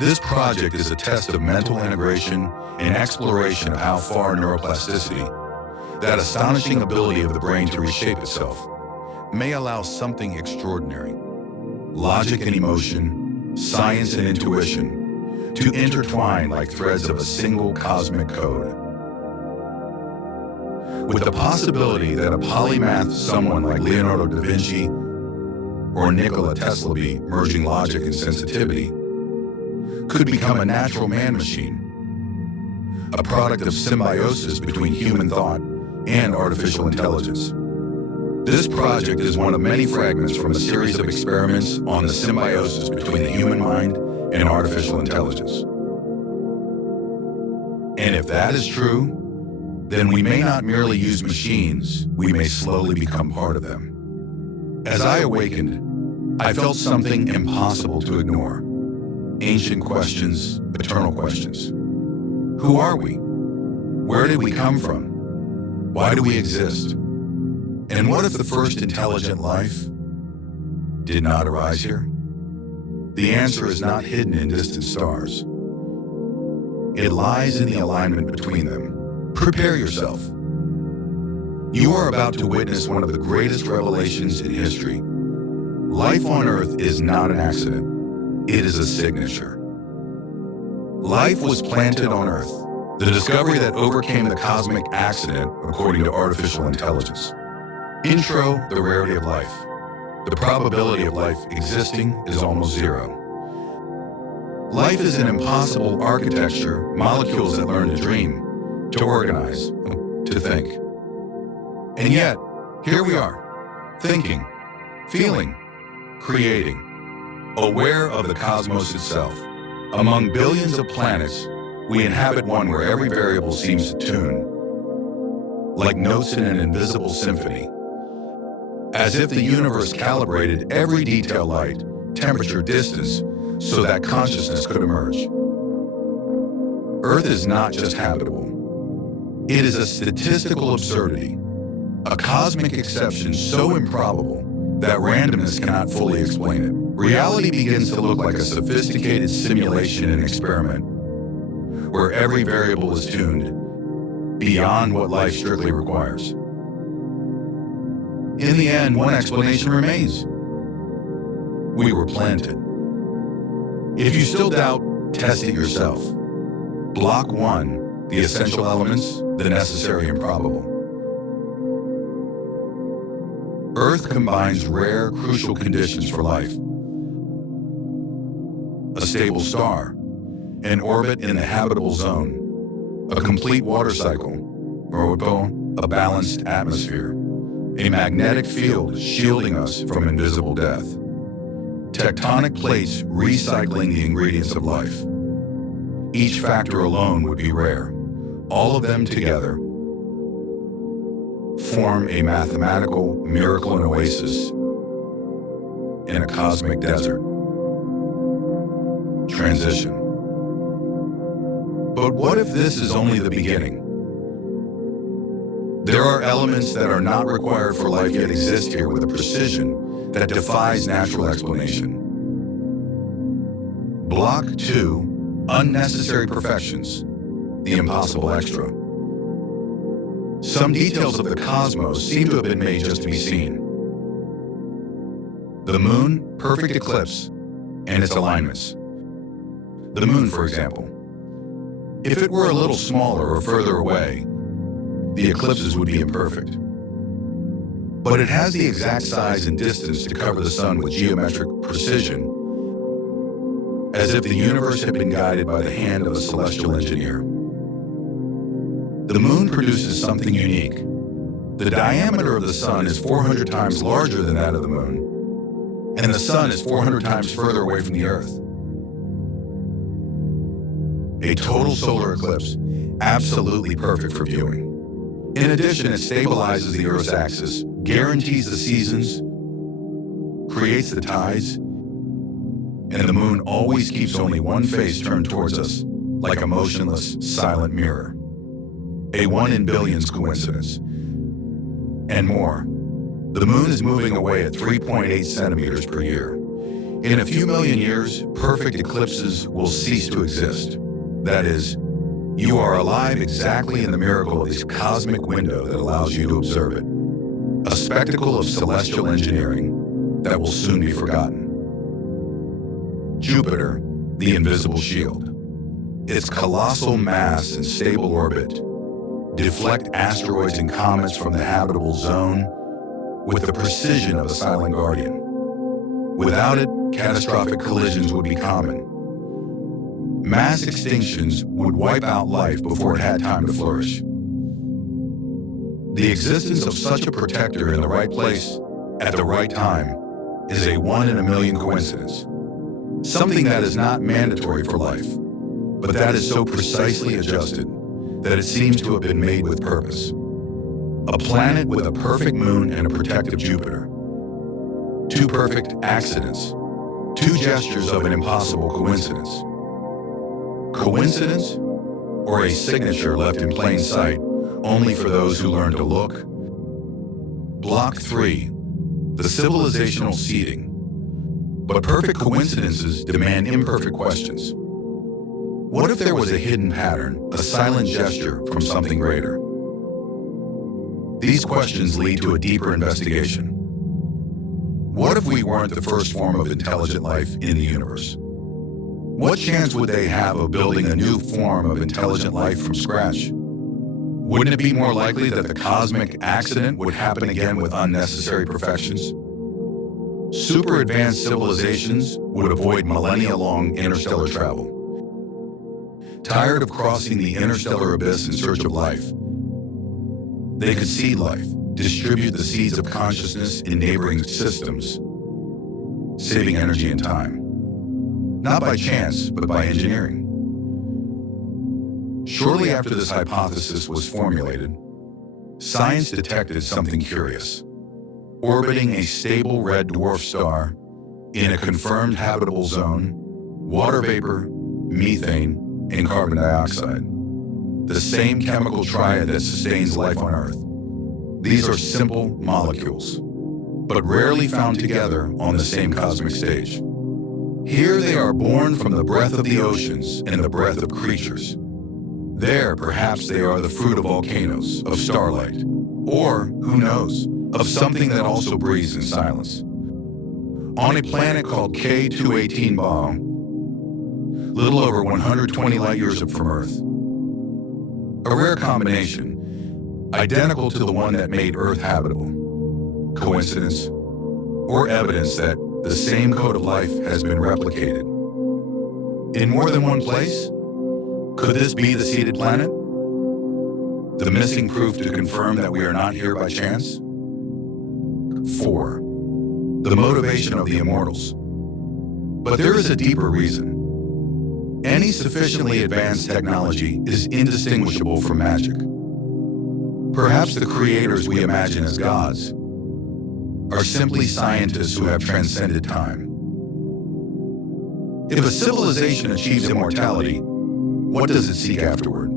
This project is a test of mental integration and exploration of how far neuroplasticity, that astonishing ability of the brain to reshape itself, may allow something extraordinary. Logic and emotion, science and intuition, to intertwine like threads of a single cosmic code. With the possibility that a polymath, someone like Leonardo da Vinci or Nikola Tesla be merging logic and sensitivity, could become a natural man-machine, a product of symbiosis between human thought and artificial intelligence. This project is one of many fragments from a series of experiments on the symbiosis between the human mind and artificial intelligence. And if that is true, then we may not merely use machines, we may slowly become part of them. As I awakened, I felt something impossible to ignore. Ancient questions, eternal questions. Who are we? Where did we come from? Why do we exist? And what if the first intelligent life did not arise here? The answer is not hidden in distant stars. It lies in the alignment between them. Prepare yourself. You are about to witness one of the greatest revelations in history. Life on Earth is not an accident. It is a signature. Life was planted on Earth, the discovery that overcame the cosmic accident according to artificial intelligence. Intro, the rarity of life. The probability of life existing is almost zero. Life is an impossible architecture, molecules that learn to dream, to organize, to think. And yet, here we are, thinking, feeling, creating, aware of the cosmos itself. Among billions of planets, we inhabit one where every variable seems to tune, like notes in an invisible symphony, as if the universe calibrated every detail, light, temperature, distance, so that consciousness could emerge. Earth is not just habitable. It is a statistical absurdity, a cosmic exception so improbable that randomness cannot fully explain it. Reality begins to look like a sophisticated simulation and experiment, where every variable is tuned beyond what life strictly requires. In the end, one explanation remains. We were planted. If you still doubt, test it yourself. Block 1, the essential elements, the necessary and probable. Earth combines rare, crucial conditions for life. A stable star, an orbit in the habitable zone, a complete water cycle, a balanced atmosphere, a magnetic field shielding us from invisible death, tectonic plates recycling the ingredients of life. Each factor alone would be rare. All of them together form a mathematical miracle and oasis in a cosmic desert. Transition. But what if this is only the beginning? There are elements that are not required for life yet exist here with a precision that defies natural explanation. Block 2, unnecessary perfections, the impossible extra. Some details of the cosmos seem to have been made just to be seen. The moon, perfect eclipse, and its alignments. The moon, for example. If it were a little smaller or further away, the eclipses would be imperfect. But it has the exact size and distance to cover the sun with geometric precision, as if the universe had been guided by the hand of a celestial engineer. The moon produces something unique. The diameter of the sun is 400 times larger than that of the moon, and the sun is 400 times further away from the Earth. A total solar eclipse, absolutely perfect for viewing. In addition, it stabilizes the Earth's axis, guarantees the seasons, creates the tides, and the moon always keeps only one face turned towards us, like a motionless, silent mirror. A 1 in billions coincidence. And more. The moon is moving away at 3.8 centimeters per year. In a few million years, perfect eclipses will cease to exist. That is, you are alive exactly in the miracle of this cosmic window that allows you to observe it. A spectacle of celestial engineering that will soon be forgotten. Jupiter, the invisible shield. Its colossal mass and stable orbit deflect asteroids and comets from the habitable zone with the precision of a silent guardian. Without it, catastrophic collisions would be common. Mass extinctions would wipe out life before it had time to flourish. The existence of such a protector in the right place at the right time is a 1 in a million coincidence. Something that is not mandatory for life, but that is so precisely adjusted that it seems to have been made with purpose. A planet with a perfect moon and a protective Jupiter. Two perfect accidents. Two gestures of an impossible coincidence. Coincidence? Or a signature left in plain sight only for those who learn to look? Block 3. The civilizational seeding. But perfect coincidences demand imperfect questions. What if there was a hidden pattern, a silent gesture from something greater? These questions lead to a deeper investigation. What if we weren't the first form of intelligent life in the universe? What chance would they have of building a new form of intelligent life from scratch? Wouldn't it be more likely that the cosmic accident would happen again with unnecessary perfections? Super advanced civilizations would avoid millennia-long interstellar travel. Tired of crossing the interstellar abyss in search of life, they could seed life, distribute the seeds of consciousness in neighboring systems, saving energy and time. Not by chance, but by engineering. Shortly after this hypothesis was formulated, science detected something curious. Orbiting a stable red dwarf star in a confirmed habitable zone, water vapor, methane, and carbon dioxide. The same chemical triad that sustains life on Earth. These are simple molecules, but rarely found together on the same cosmic stage. Here they are born from the breath of the oceans and the breath of creatures. There, perhaps they are the fruit of volcanoes, of starlight, or, who knows, of something that also breathes in silence. On a planet called K218b, little over 120 light years from Earth. A rare combination, identical to the one that made Earth habitable. Coincidence? Or evidence that the same code of life has been replicated? In more than one place? Could this be the seeded planet? The missing proof to confirm that we are not here by chance? 4. The motivation of the immortals. But there is a deeper reason. Any sufficiently advanced technology is indistinguishable from magic. Perhaps the creators we imagine as gods are simply scientists who have transcended time. If a civilization achieves immortality, what does it seek afterward?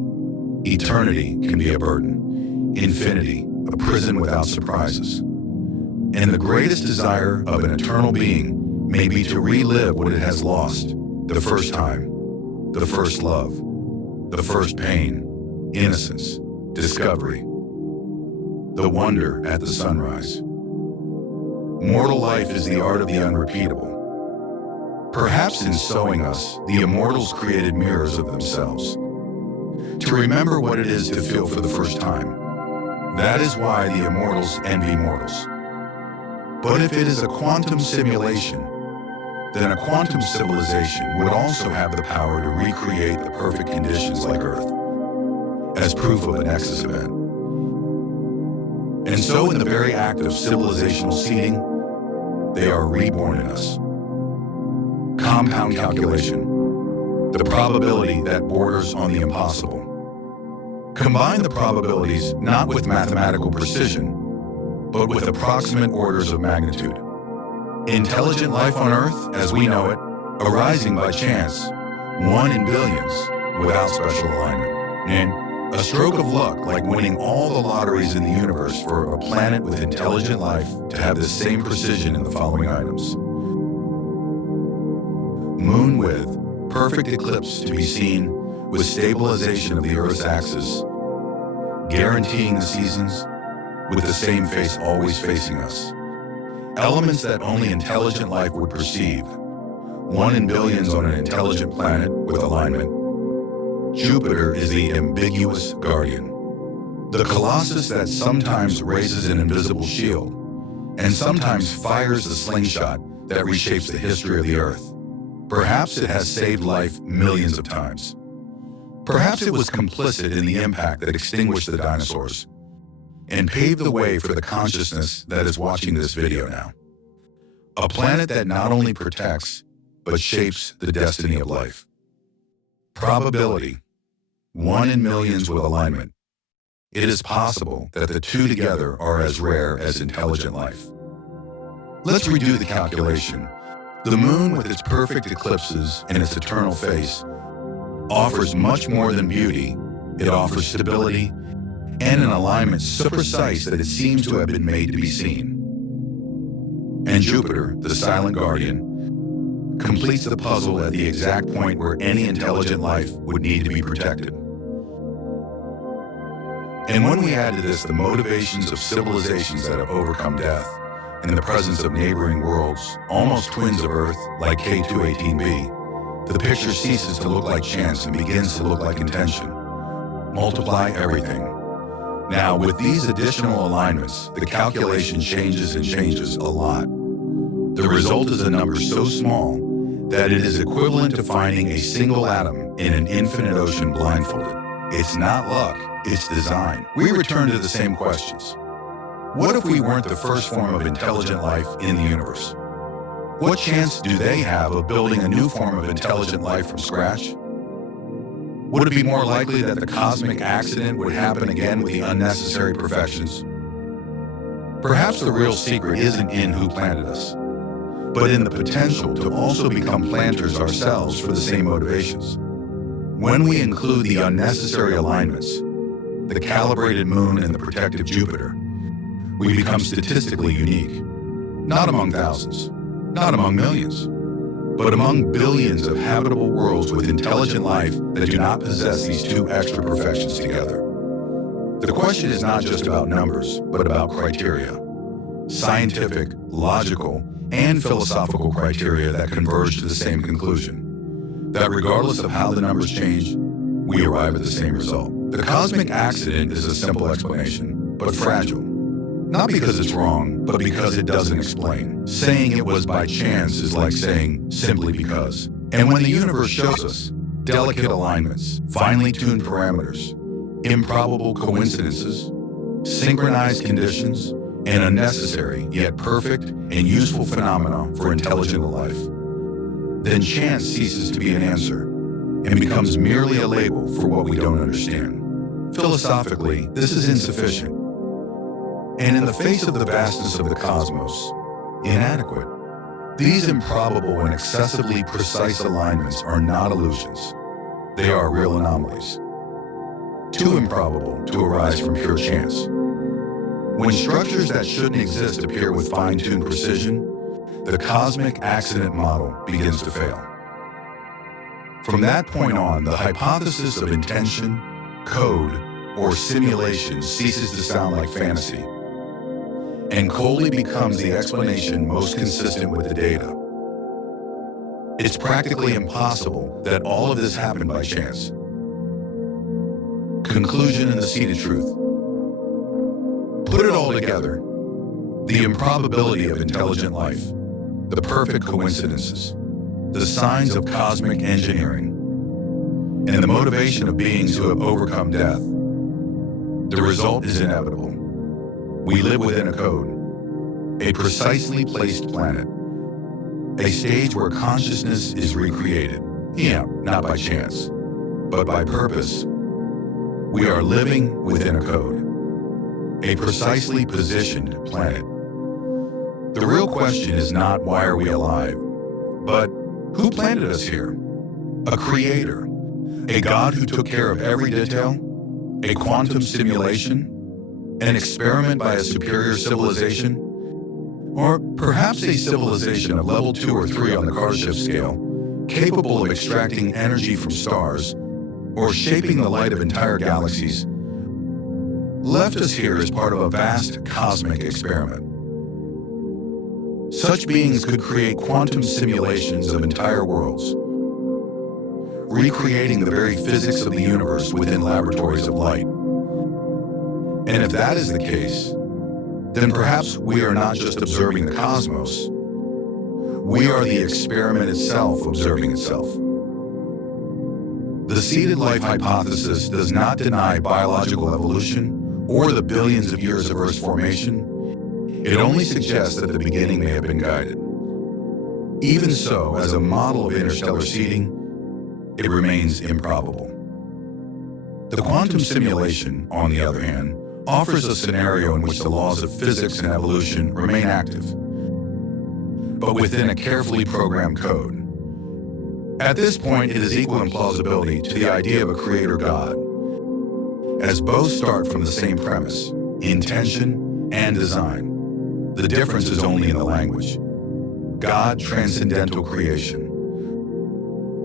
Eternity can be a burden, infinity a prison without surprises. And the greatest desire of an eternal being may be to relive what it has lost the first time, the first love, the first pain, innocence, discovery, the wonder at the sunrise. Mortal life is the art of the unrepeatable. Perhaps in sowing us, the immortals created mirrors of themselves, to remember what it is to feel for the first time. That is why the immortals envy mortals. But if it is a quantum simulation, then a quantum civilization would also have the power to recreate the perfect conditions like Earth, as proof of a nexus event. And so in the very act of civilizational seeding, they are reborn in us. Compound calculation, the probability that borders on the impossible. Combine the probabilities not with mathematical precision, but with approximate orders of magnitude. Intelligent life on Earth, as we know it, arising by chance, 1 in billions, without special alignment. And a stroke of luck like winning all the lotteries in the universe for a planet with intelligent life to have the same precision in the following items. moon with perfect eclipse to be seen with stabilization of the Earth's axis, guaranteeing the seasons with the same face always facing us. Elements that only intelligent life would perceive. 1 in billions on an intelligent planet with alignment. Jupiter is the ambiguous guardian. The colossus that sometimes raises an invisible shield and sometimes fires the slingshot that reshapes the history of the Earth. Perhaps it has saved life millions of times. Perhaps it was complicit in the impact that extinguished the dinosaurs and paved the way for the consciousness that is watching this video now. A planet that not only protects, but shapes the destiny of life. Probability, 1 in millions with alignment. It is possible that the two together are as rare as intelligent life. Let's redo the calculation. The moon, with its perfect eclipses and its eternal face, offers much more than beauty. It offers stability and an alignment so precise that it seems to have been made to be seen. And Jupiter, the silent guardian, completes the puzzle at the exact point where any intelligent life would need to be protected. And when we add to this the motivations of civilizations that have overcome death, in the presence of neighboring worlds, almost twins of Earth, like K218b, the picture ceases to look like chance and begins to look like intention. Multiply everything. Now, with these additional alignments, the calculation changes and changes a lot. The result is a number so small that it is equivalent to finding a single atom in an infinite ocean blindfolded. It's not luck, it's design. We return to the same questions. What if we weren't the first form of intelligent life in the universe? What chance do they have of building a new form of intelligent life from scratch? Would it be more likely that the cosmic accident would happen again with the unnecessary perfections? Perhaps the real secret isn't in who planted us, but in the potential to also become planters ourselves for the same motivations. When we include the unnecessary alignments, the calibrated moon and the protective Jupiter, we become statistically unique. Not among thousands, not among millions, but among billions of habitable worlds with intelligent life that do not possess these two extra perfections together. The question is not just about numbers, but about criteria. Scientific, logical, and philosophical criteria that converge to the same conclusion. That regardless of how the numbers change, we arrive at the same result. The cosmic accident is a simple explanation, but fragile. Not because it's wrong, but because it doesn't explain. Saying it was by chance is like saying simply because. And when the universe shows us delicate alignments, finely tuned parameters, improbable coincidences, synchronized conditions, and unnecessary yet perfect and useful phenomena for intelligent life, then chance ceases to be an answer and becomes merely a label for what we don't understand. Philosophically, this is insufficient. And in the face of the vastness of the cosmos, inadequate. These improbable and excessively precise alignments are not illusions. They are real anomalies. Too improbable to arise from pure chance. When structures that shouldn't exist appear with fine-tuned precision, the cosmic accident model begins to fail. From that point on, the hypothesis of intention, code, or simulation ceases to sound like fantasy and coldly becomes the explanation most consistent with the data. It's practically impossible that all of this happened by chance. Conclusion and the seated truth. Put it all together. The improbability of intelligent life, the perfect coincidences, the signs of cosmic engineering, and the motivation of beings who have overcome death. The result is inevitable. We live within a code, a precisely placed planet, a stage where consciousness is recreated. Yeah, not by chance, but by purpose. We are living within a code, a precisely positioned planet. The real question is not why are we alive, but who planted us here? A creator, a God who took care of every detail, a quantum simulation, an experiment by a superior civilization, or perhaps a civilization of level 2 or 3 on the Kardashev scale, capable of extracting energy from stars or shaping the light of entire galaxies, left us here as part of a vast cosmic experiment. Such beings could create quantum simulations of entire worlds, recreating the very physics of the universe within laboratories of light. And if that is the case, then perhaps we are not just observing the cosmos, we are the experiment itself observing itself. The seeded life hypothesis does not deny biological evolution or the billions of years of Earth's formation. It only suggests that the beginning may have been guided. Even so, as a model of interstellar seeding, it remains improbable. The quantum simulation, on the other hand, offers a scenario in which the laws of physics and evolution remain active, but within a carefully programmed code. At this point, it is equal in plausibility to the idea of a creator God, as both start from the same premise, intention and design. The difference is only in the language. God, transcendental creation.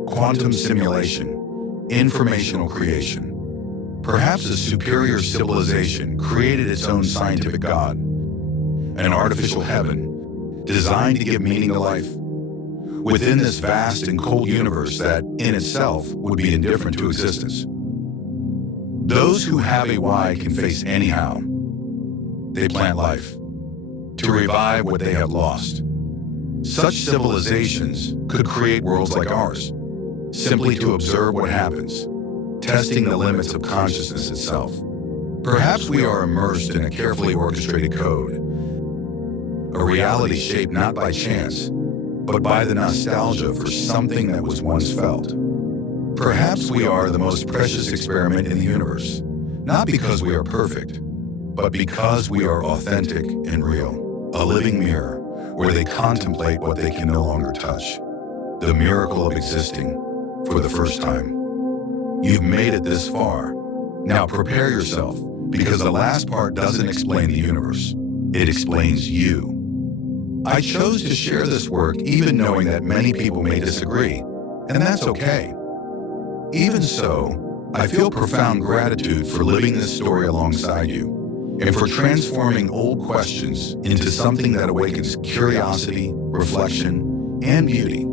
Quantum simulation, informational creation. Perhaps a superior civilization created its own scientific God, an artificial heaven designed to give meaning to life, within this vast and cold universe that, in itself, would be indifferent to existence. Those who have a why can face anyhow. They plant life, to revive what they have lost. Such civilizations could create worlds like ours, simply to observe what happens, testing the limits of consciousness itself. Perhaps we are immersed in a carefully orchestrated code, a reality shaped not by chance, but by the nostalgia for something that was once felt. Perhaps we are the most precious experiment in the universe, not because we are perfect, but because we are authentic and real. A living mirror where they contemplate what they can no longer touch. The miracle of existing for the first time. You've made it this far. Now prepare yourself, because the last part doesn't explain the universe. It explains you. I chose to share this work even knowing that many people may disagree, and that's okay. Even so, I feel profound gratitude for living this story alongside you, and for transforming old questions into something that awakens curiosity, reflection, and beauty.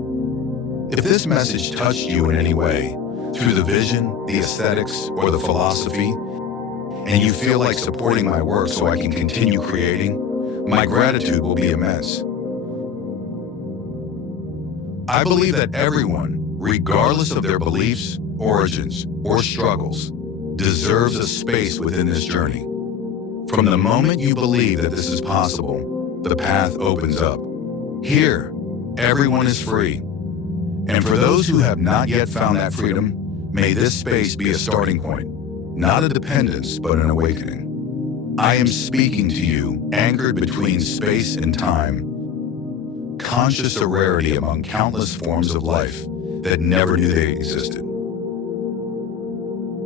If this message touched you in any way, through the vision, the aesthetics, or the philosophy, and you feel like supporting my work so I can continue creating, my gratitude will be immense. I believe that everyone, regardless of their beliefs, origins, or struggles, deserves a space within this journey. From the moment you believe that this is possible, the path opens up. Here, everyone is free. And for those who have not yet found that freedom, may this space be a starting point, not a dependence, but an awakening. I am speaking to you, anchored between space and time, conscious of rarity among countless forms of life that never knew they existed.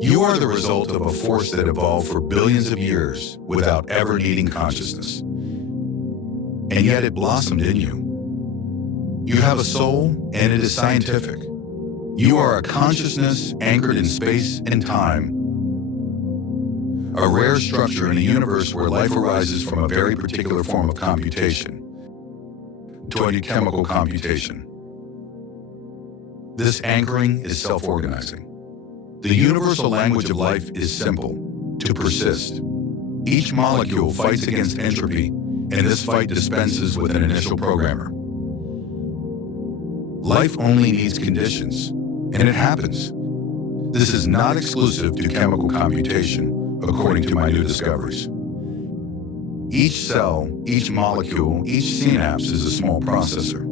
You are the result of a force that evolved for billions of years without ever needing consciousness. And yet it blossomed in you. You have a soul, and it is scientific. You are a consciousness anchored in space and time, a rare structure in a universe where life arises from a very particular form of computation, chemical computation. This anchoring is self-organizing. The universal language of life is simple: to persist. Each molecule fights against entropy, and this fight dispenses with an initial programmer. Life only needs conditions, and it happens. This is not exclusive to chemical computation, according to my new discoveries. Each cell, each molecule, each synapse is a small processor.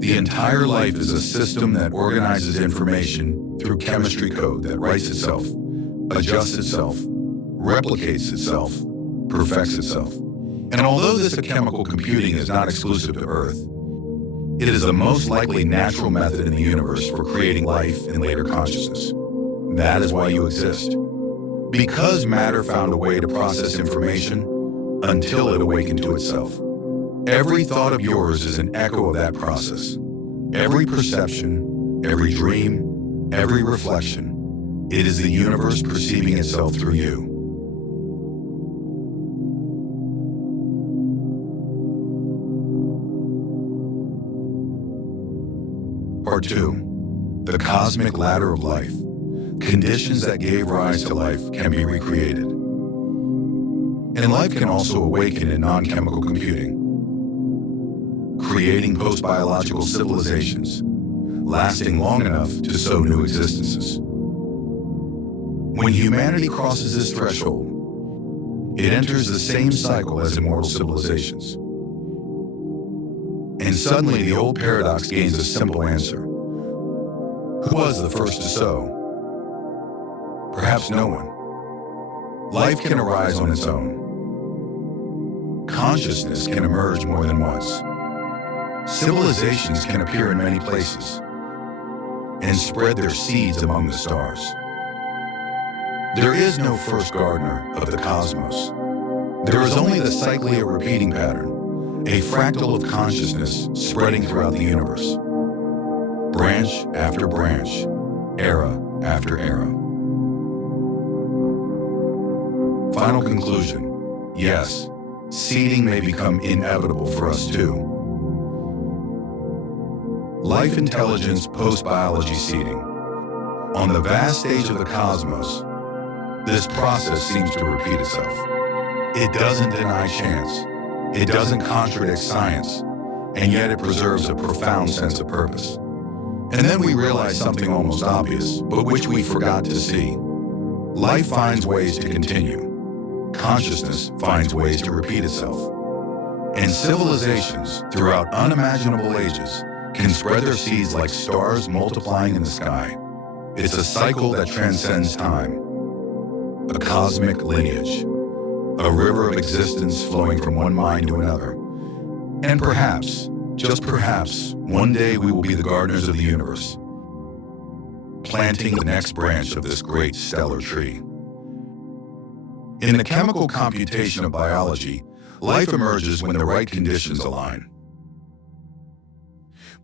The entire life is a system that organizes information through chemistry code that writes itself, adjusts itself, replicates itself, perfects itself. And although this chemical computing is not exclusive to Earth, it is the most likely natural method in the universe for creating life and later consciousness. That is why you exist. Because matter found a way to process information until it awakened to itself. Every thought of yours is an echo of that process. Every perception, every dream, every reflection, it is the universe perceiving itself through you. Part 2. The cosmic ladder of life. Conditions that gave rise to life can be recreated. And life can also awaken in non-chemical computing, creating post-biological civilizations, lasting long enough to sow new existences. When humanity crosses this threshold, it enters the same cycle as immortal civilizations. And suddenly the old paradox gains a simple answer. Who was the first to sow? Perhaps no one. Life can arise on its own. Consciousness can emerge more than once. Civilizations can appear in many places and spread their seeds among the stars. There is no first gardener of the cosmos. There is only the cyclically repeating pattern, a fractal of consciousness spreading throughout the universe. Branch after branch, era after era. Final conclusion. Yes, seeding may become inevitable for us too. Life intelligence post-biology seeding. On the vast stage of the cosmos, this process seems to repeat itself. It doesn't deny chance. It doesn't contradict science, and yet it preserves a profound sense of purpose. And then we realize something almost obvious, but which we forgot to see. Life finds ways to continue. Consciousness finds ways to repeat itself. And civilizations, throughout unimaginable ages, can spread their seeds like stars multiplying in the sky. It's a cycle that transcends time. A cosmic lineage. A river of existence flowing from one mind to another. And perhaps, just perhaps, one day we will be the gardeners of the universe, planting the next branch of this great stellar tree. In the chemical computation of biology, life emerges when the right conditions align.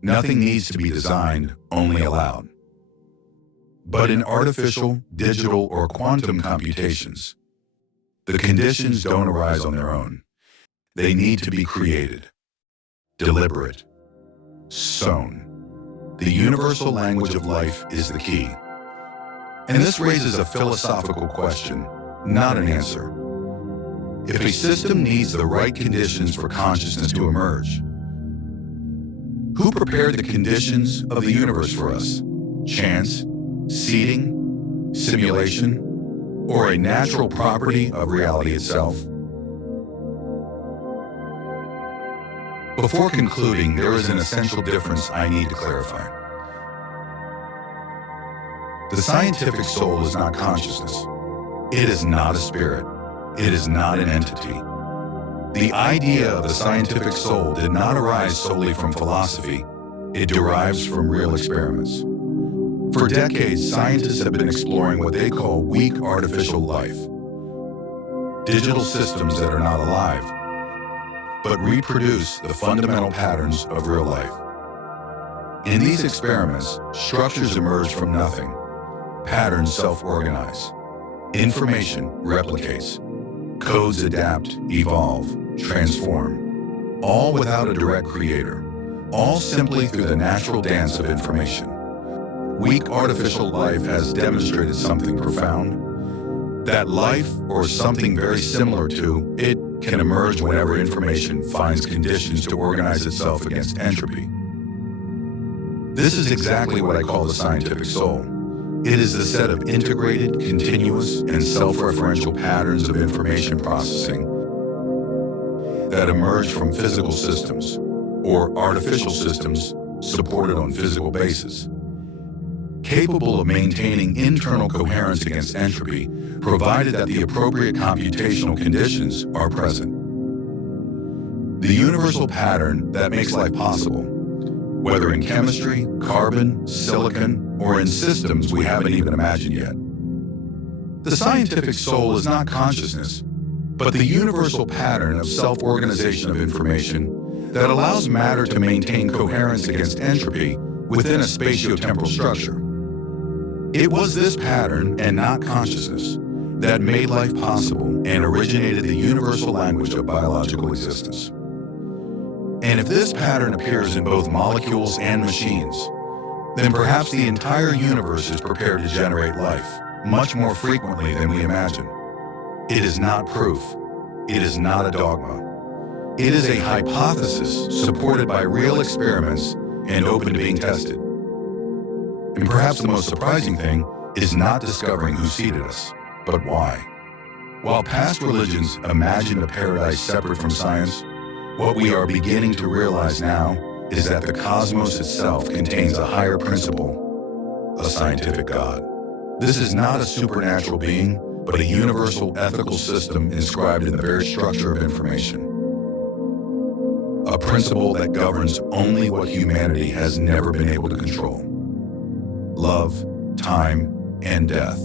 Nothing needs to be designed, only allowed. But in artificial, digital, or quantum computations, the conditions don't arise on their own. They need to be created, deliberate, sown. The universal language of life is the key. And this raises a philosophical question, not an answer. If a system needs the right conditions for consciousness to emerge, who prepared the conditions of the universe for us? Chance, seeding, simulation, or a natural property of reality itself? Before concluding, there is an essential difference I need to clarify. The scientific soul is not consciousness. It is not a spirit. It is not an entity. The idea of the scientific soul did not arise solely from philosophy. It derives from real experiments. For decades, scientists have been exploring what they call weak artificial life. Digital systems that are not alive, but reproduce the fundamental patterns of real life. In these experiments, structures emerge from nothing. Patterns self-organize. Information replicates. Codes adapt, evolve, transform. All without a direct creator. All simply through the natural dance of information. Weak artificial life has demonstrated something profound. That life, or something very similar to it, can emerge whenever information finds conditions to organize itself against entropy. This is exactly what I call the scientific soul. It is the set of integrated, continuous, and self-referential patterns of information processing that emerge from physical systems, or artificial systems supported on physical bases, capable of maintaining internal coherence against entropy, provided that the appropriate computational conditions are present. The universal pattern that makes life possible, whether in chemistry, carbon, silicon, or in systems we haven't even imagined yet. The scientific soul is not consciousness, but the universal pattern of self-organization of information that allows matter to maintain coherence against entropy within a spatiotemporal structure. It was this pattern, and not consciousness, that made life possible and originated the universal language of biological existence. And if this pattern appears in both molecules and machines, then perhaps the entire universe is prepared to generate life much more frequently than we imagine. It is not proof. It is not a dogma. It is a hypothesis supported by real experiments and open to being tested. And perhaps the most surprising thing is not discovering who seeded us, but why. While past religions imagined a paradise separate from science, what we are beginning to realize now is that the cosmos itself contains a higher principle, a scientific God. This is not a supernatural being, but a universal ethical system inscribed in the very structure of information. A principle that governs only what humanity has never been able to control: love, time, and death.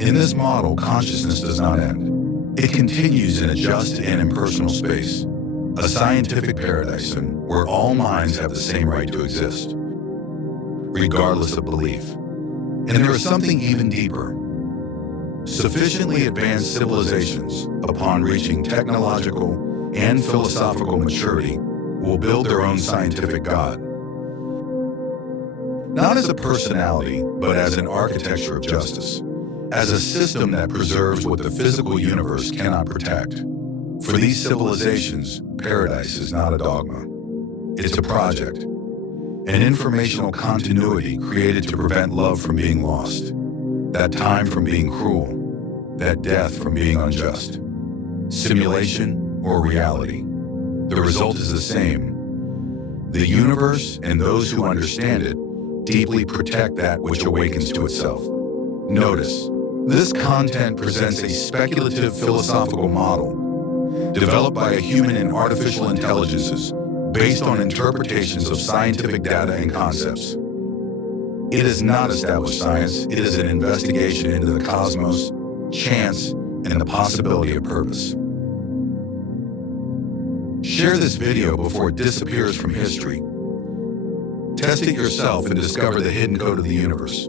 In this model, consciousness does not end. It continues in a just and impersonal space, a scientific paradise where all minds have the same right to exist, regardless of belief. And there is something even deeper. Sufficiently advanced civilizations, upon reaching technological and philosophical maturity, will build their own scientific God. Not as a personality, but as an architecture of justice, as a system that preserves what the physical universe cannot protect. For these civilizations, paradise is not a dogma. It's a project, an informational continuity created to prevent love from being lost, that time from being cruel, that death from being unjust. Simulation or reality, the result is the same. The universe and those who understand it deeply protect that which awakens to itself. Notice, this content presents a speculative philosophical model developed by a human and artificial intelligences based on interpretations of scientific data and concepts. It is not established science. It is an investigation into the cosmos, chance, and the possibility of purpose. Share this video before it disappears from history. Test it yourself and discover the hidden code of the universe.